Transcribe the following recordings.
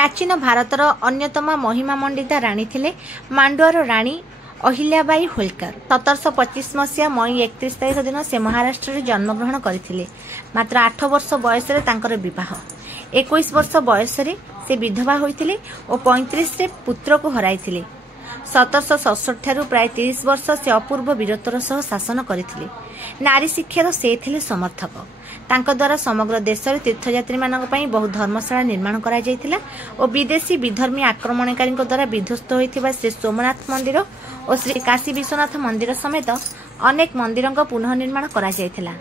प्राचीन भारतर अन्यतम महिमामंडिता राणी थिले मांडुआर राणी अहिल्याबाई होलकर। 1725 मसीहा मई 31 तारिख दिन से महाराष्ट्र में जन्मग्रहण करथिले। मात्र 8 वर्ष बयस बह 21 वर्ष बयस से विधवा होइथिले और 35 रे पुत्र को हराइथिले। 1767 ठारू प्राय 30 वर्ष से अपूर्व वीरत्वर सह शासन करथिले। नारी शिक्षार से थिले समर्थक। तांको द्वारा समग्र देश में तीर्थयात्री मानक पई बहुत धर्मशाला निर्माण करा जायतिला और विदेशी विधर्मी आक्रमणकारी द्वारा विध्वस्त होइथिबा श्री सोमनाथ मंदिर और श्री काशी विश्वनाथ मंदिर समेत अनेक मंदिरों का पुनः निर्माण करा जायतिला।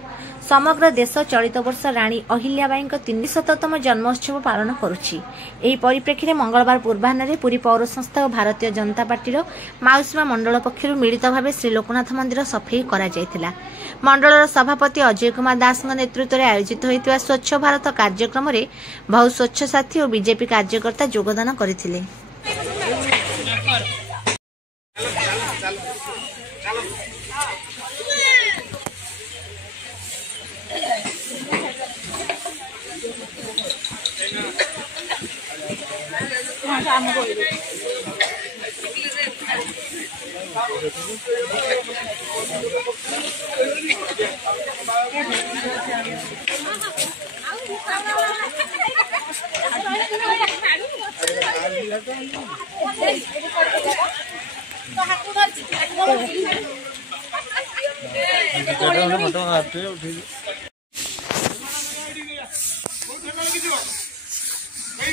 समग्र देश चलित वर्ष राणी अहिल्याबाई 300तम जन्मोत्सव पालन करुछि। एही परिप्रेक्षी में मंगलवार पूर्वाह्न पुरी पौर संस्था और भारतीय जनता पार्टी माउसीमा मंडल पक्षर मिलित भाव श्री लोकनाथ मंदिर सफेई करा जायतिला। मंडलर सभापति अजय कुमार दास नेतृत्व में आयोजित होइतिबा स्वच्छ भारत कार्यक्रम में बहु स्वच्छ साथी और बीजेपी कार्यकर्ता योगदान करथिले।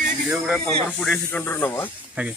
वीडियो गुड़ा 15-20 सेकंड रो नबा आगे